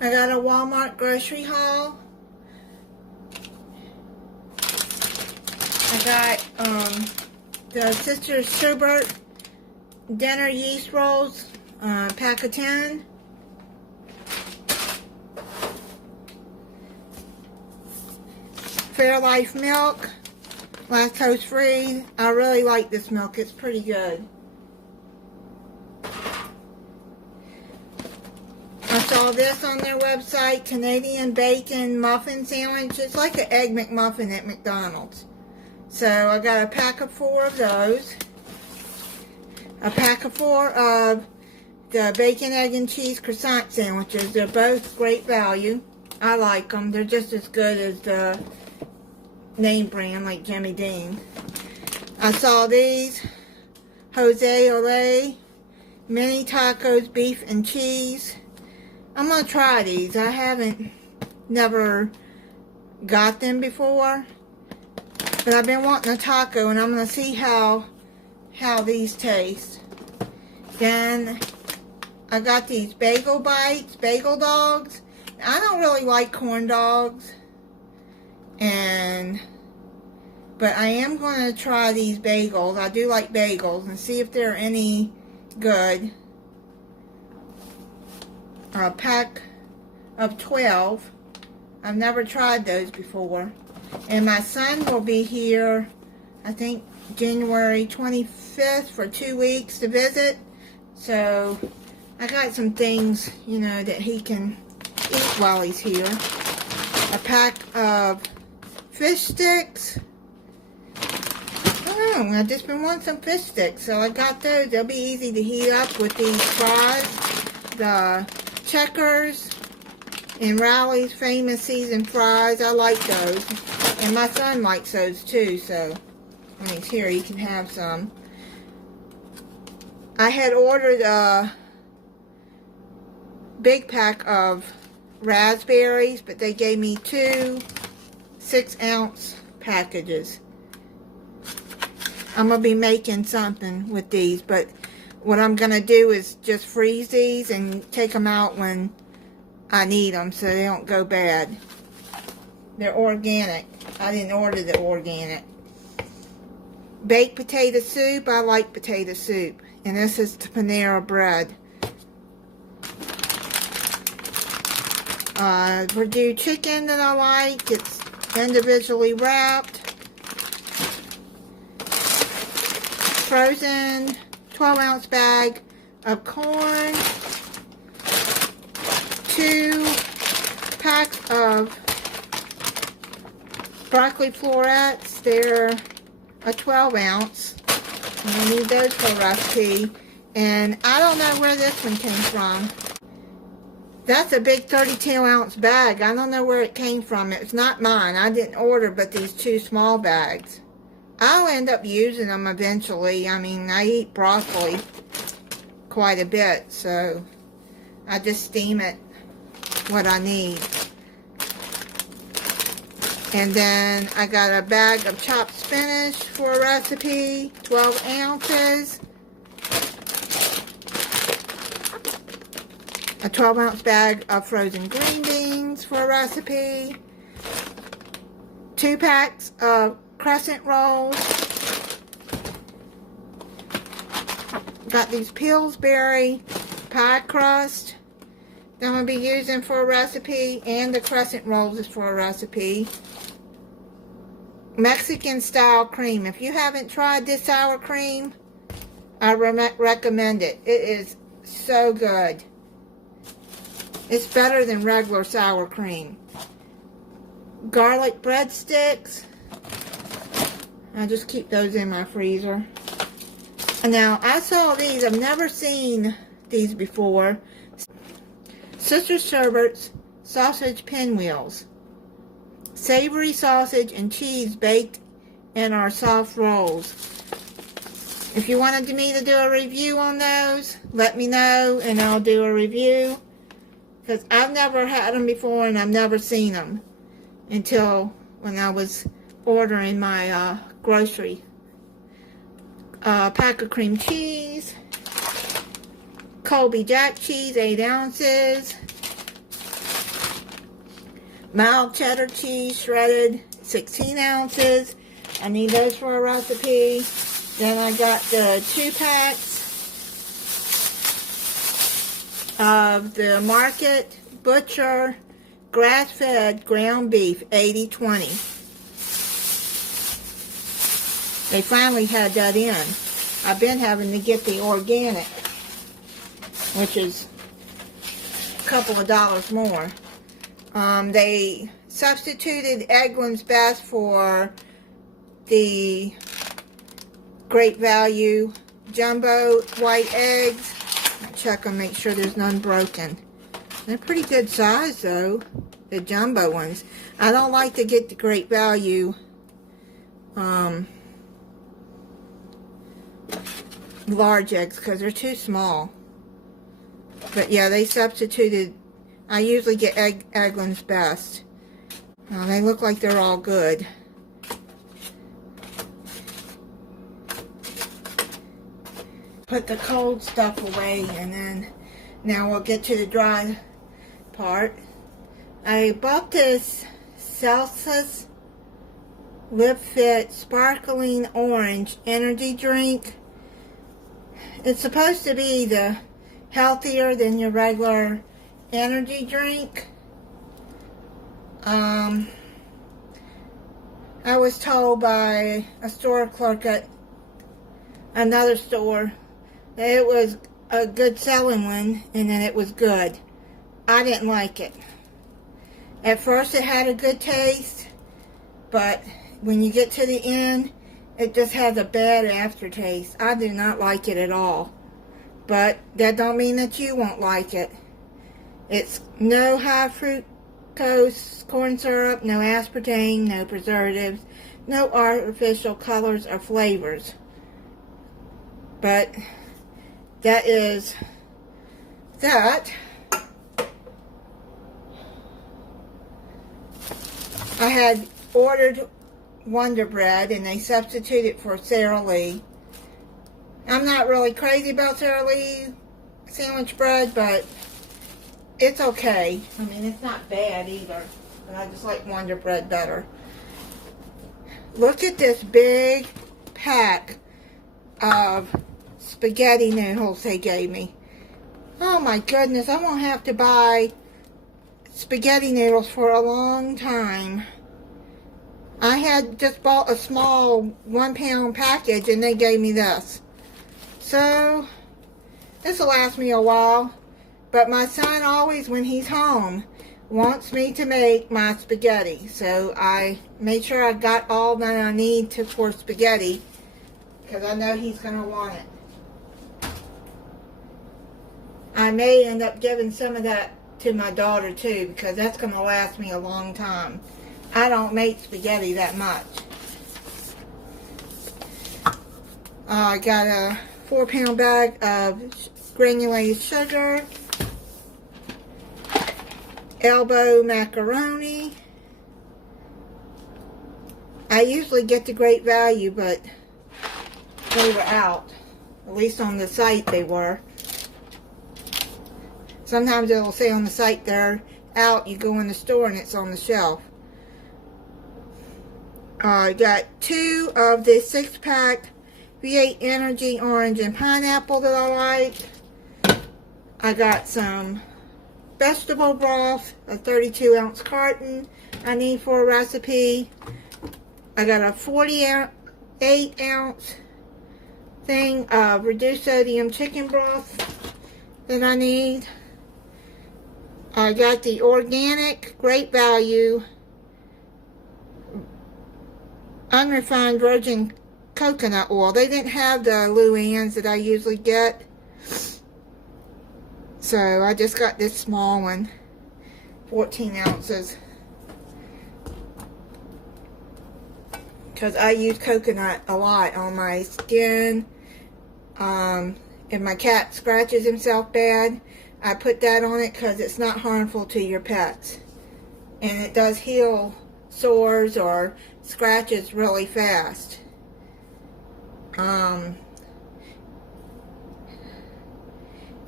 I got a Walmart grocery haul. I got the Sister Schubert dinner yeast rolls, pack of 10. Fairlife milk, lactose free. I really like this milk, it's pretty good. I saw this on their website, Canadian bacon muffin sandwich. It's like an egg McMuffin at McDonald's. So I got a pack of 4 of those. A pack of 4 of the bacon, egg, and cheese croissant sandwiches. They're both great value. I like them. They're just as good as the name brand like Jimmy Dean. I saw these Jose Ole mini tacos, beef and cheese. I'm gonna try these. I haven't never got them before, but I've been wanting a taco, and I'm gonna see how these taste. Then I got these bagel bites, bagel dogs. I don't really like corn dogs, but I am going to try these bagels. I do like bagels, and see if they're any good. A pack of 12. I've never tried those before. And my son will be here, I think, January 25th for 2 weeks to visit. So I got some things, you know, that he can eat while he's here. A pack of fish sticks. I don't know, I've just been wanting some fish sticks, so I got those. They'll be easy to heat up with these fries. The Checkers and Rally's famous seasoned fries. I like those. And my son likes those too, so when he's here he can have some. I had ordered a big pack of raspberries, but they gave me 2 6-ounce packages. I'm going to be making something with these, but what I'm going to do is just freeze these and take them out when I need them so they don't go bad. They're organic. I didn't order the organic. Baked potato soup. I like potato soup. And this is the Panera bread. Purdue chicken that I like. It's individually wrapped. Frozen 12-ounce bag of corn. 2 packs of broccoli florets. They're a 12-ounce. I need those for a recipe. And I don't know where this one came from. That's a big 32-ounce bag. I don't know where it came from. It's not mine. I didn't order but these 2 small bags. I'll end up using them eventually. I mean, I eat broccoli quite a bit, so I just steam it what I need. And then I got a bag of chopped spinach for a recipe, 12 ounces. A 12-ounce bag of frozen green beans for a recipe. 2 packs of crescent rolls. Got these Pillsbury pie crust that I'm going to be using for a recipe, and the crescent rolls is for a recipe. Mexican style cream. If you haven't tried this sour cream, I recommend it. It is so good. It's better than regular sour cream. Garlic breadsticks. I just keep those in my freezer. Now, I saw these. I've never seen these before. Sister Schubert's sausage pinwheels. Savory sausage and cheese baked in our soft rolls. If you wanted me to do a review on those, let me know and I'll do a review. Because I've never had them before and I've never seen them until when I was ordering my grocery. Pack of cream cheese. Colby Jack cheese, 8 ounces. mild cheddar cheese, shredded, 16 ounces. I need those for a recipe. Then I got the 2 packs of the Market Butcher grass-fed ground beef 80/20. They finally had that in. I've been having to get the organic, which is a couple of dollars more. They substituted Eggland's Best for the Great Value jumbo white eggs. Check them, make sure there's none broken. They're pretty good size though, the jumbo ones. I don't like to get the Great Value large eggs because they're too small. But yeah, they substituted. I usually get Eggland's Best. They look like they're all good. Put the cold stuff away, and then now we'll get to the dry part. I bought this Celsius Lip Fit Sparkling Orange energy drink. It's supposed to be the healthier than your regular energy drink. I was told by a store clerk at another store that it was a good selling one and that it was good. I didn't like it. At first it had a good taste, but when you get to the end, it just has a bad aftertaste. I do not like it at all. But that don't mean that you won't like it. It's no high fructose corn syrup, no aspartame, no preservatives, no artificial colors or flavors. But that is that. I had ordered Wonder Bread and they substituted for Sara Lee. I'm not really crazy about Sara Lee sandwich bread, but it's okay. I mean, it's not bad either, but I just like Wonder Bread better. Look at this big pack of spaghetti noodles they gave me. Oh my goodness, I won't have to buy spaghetti noodles for a long time. I had just bought a small 1 pound package and they gave me this. So, this will last me a while. But my son always, when he's home, wants me to make my spaghetti. So I made sure I got all that I need for spaghetti, because I know he's going to want it. I may end up giving some of that to my daughter too, because that's going to last me a long time. I don't make spaghetti that much. I got a 4 pound bag of granulated sugar, elbow macaroni. I usually get the Great Value, but they were out. At least on the site they were. Sometimes it'll say on the site they're out. You go in the store and it's on the shelf. I got 2 of the 6-pack V8 Energy Orange and Pineapple that I like. I got some vegetable broth, a 32-ounce carton I need for a recipe. I got a 48-ounce thing of reduced sodium chicken broth that I need. I got the organic Great Value unrefined virgin coconut oil. They didn't have the Luann's that I usually get, so I just got this small one, 14 ounces, because I use coconut a lot on my skin. If my cat scratches himself bad, I put that on it because it's not harmful to your pets, and it does heal sores or scratches really fast. And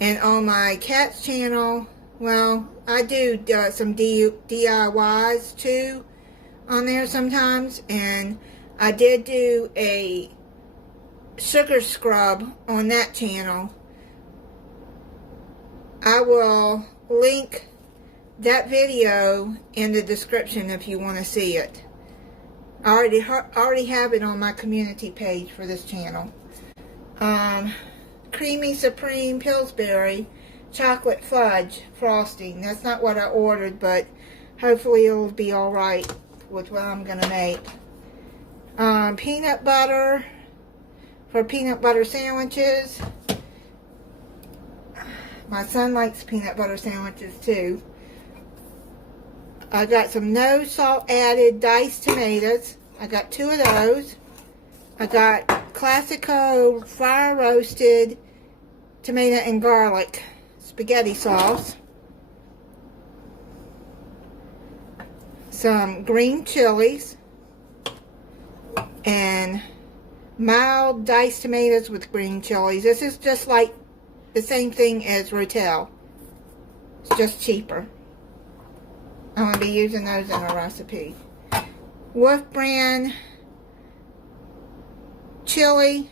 on my cat's channel, Well, I do some DIYs too on there sometimes, and I did do a sugar scrub on that channel. I will link that video in the description if you want to see it. I already have it on my community page for this channel. Creamy Supreme Pillsbury chocolate fudge frosting. That's not what I ordered, but hopefully it'll be alright with what I'm gonna make. Peanut butter for peanut butter sandwiches. My son likes peanut butter sandwiches too. I got some no salt added diced tomatoes. I got 2 of those. I got Classico fire roasted tomato and garlic spaghetti sauce. Some green chilies. And mild diced tomatoes with green chilies. This is just like the same thing as Rotel. It's just cheaper. I'm going to be using those in a recipe. Wolf brand chili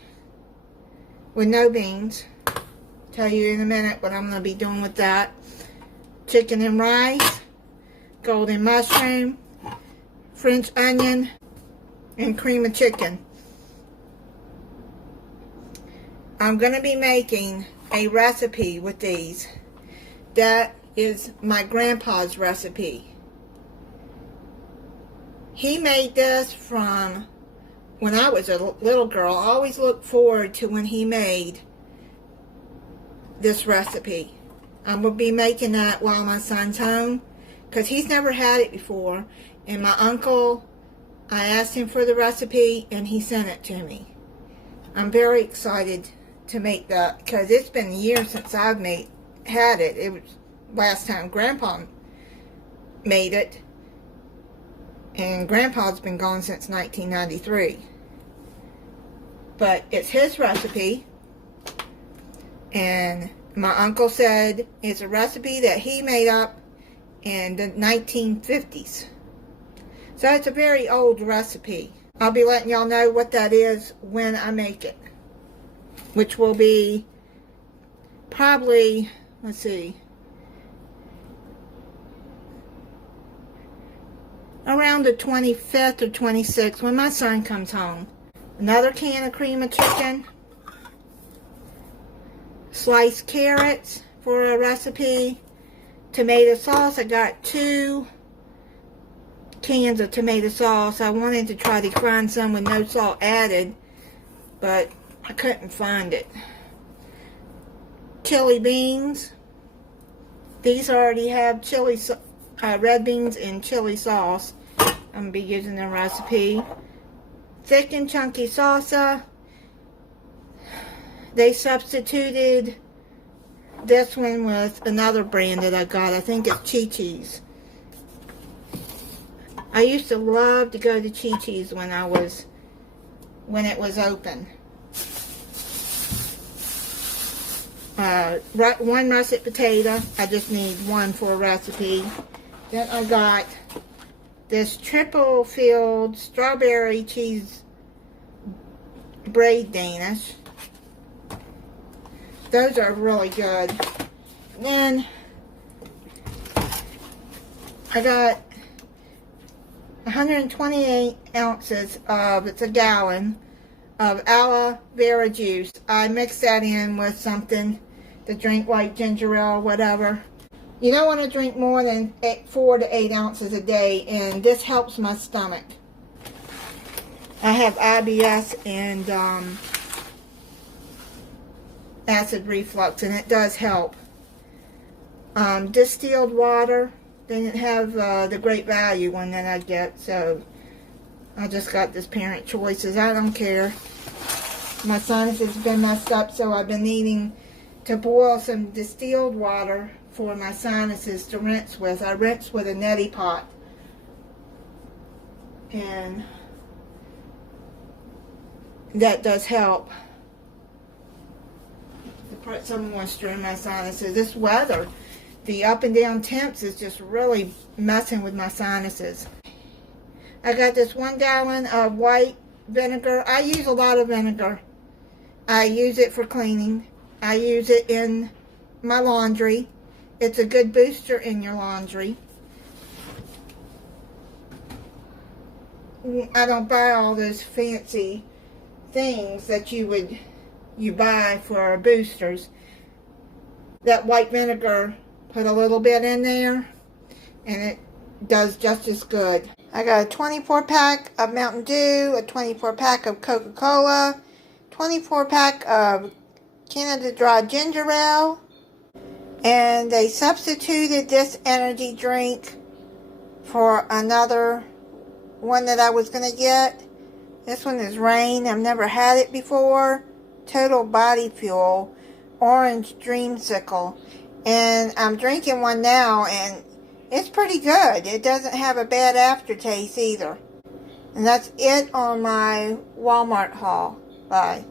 with no beans. Tell you in a minute what I'm going to be doing with that. Chicken and rice, golden mushroom, French onion, and cream of chicken. I'm going to be making a recipe with these. That is my grandpa's recipe. He made this from when I was a little girl. I always look forward to when he made this recipe. I'm going to be making that while my son's home, because he's never had it before. And my uncle, I asked him for the recipe and he sent it to me. I'm very excited to make that, because it's been years since I've had it. It was last time Grandpa made it, and Grandpa's been gone since 1993. But it's his recipe, and my uncle said it's a recipe that he made up in the 1950s. So it's a very old recipe. I'll be letting y'all know what that is when I make it, which will be probably, let's see, around the 25th or 26th when my son comes home. Another can of cream of chicken, sliced carrots for a recipe, tomato sauce. I got 2 cans of tomato sauce. I wanted to try to find some with no salt added, but I couldn't find it. Chili beans. These already have chili, red beans and chili sauce. I'm going to be using the recipe. Thick and chunky salsa. They substituted this one with another brand that I got. I think it's Chi-Chi's. I used to love to go to Chi-Chi's when it was open. 1 russet potato. I just need 1 for a recipe. Then I got this triple filled strawberry cheese braid Danish. Those are really good. Then I got 128 ounces of, it's a gallon, of aloe vera juice. I mixed that in with something to drink, like ginger ale or whatever. You don't want to drink more than 4 to 8 ounces a day, and this helps my stomach. I have IBS and acid reflux, and it does help. Distilled water. They didn't have the Great Value one that I get, so I just got this Parent Choices. I don't care. My sinus has been messed up, so I've been needing to boil some distilled water for my sinuses to rinse with. I rinse with a neti pot. And that does help to put some moisture in my sinuses. This weather the up and down temps is just really messing with my sinuses. I got this 1 gallon of white vinegar. I use a lot of vinegar. I use it for cleaning. I use it in my laundry. It's a good booster in your laundry. I don't buy all those fancy things that you buy for boosters. That white vinegar, put a little bit in there and it does just as good. I got a 24 pack of Mountain Dew, a 24 pack of Coca-Cola, 24 pack of Canada Dry Ginger Ale, and they substituted this energy drink for another one that I was going to get. This one is Rain. I've never had it before. Total Body Fuel, Orange Dreamsicle. And I'm drinking one now, and it's pretty good. It doesn't have a bad aftertaste either. And that's it on my Walmart haul. Bye.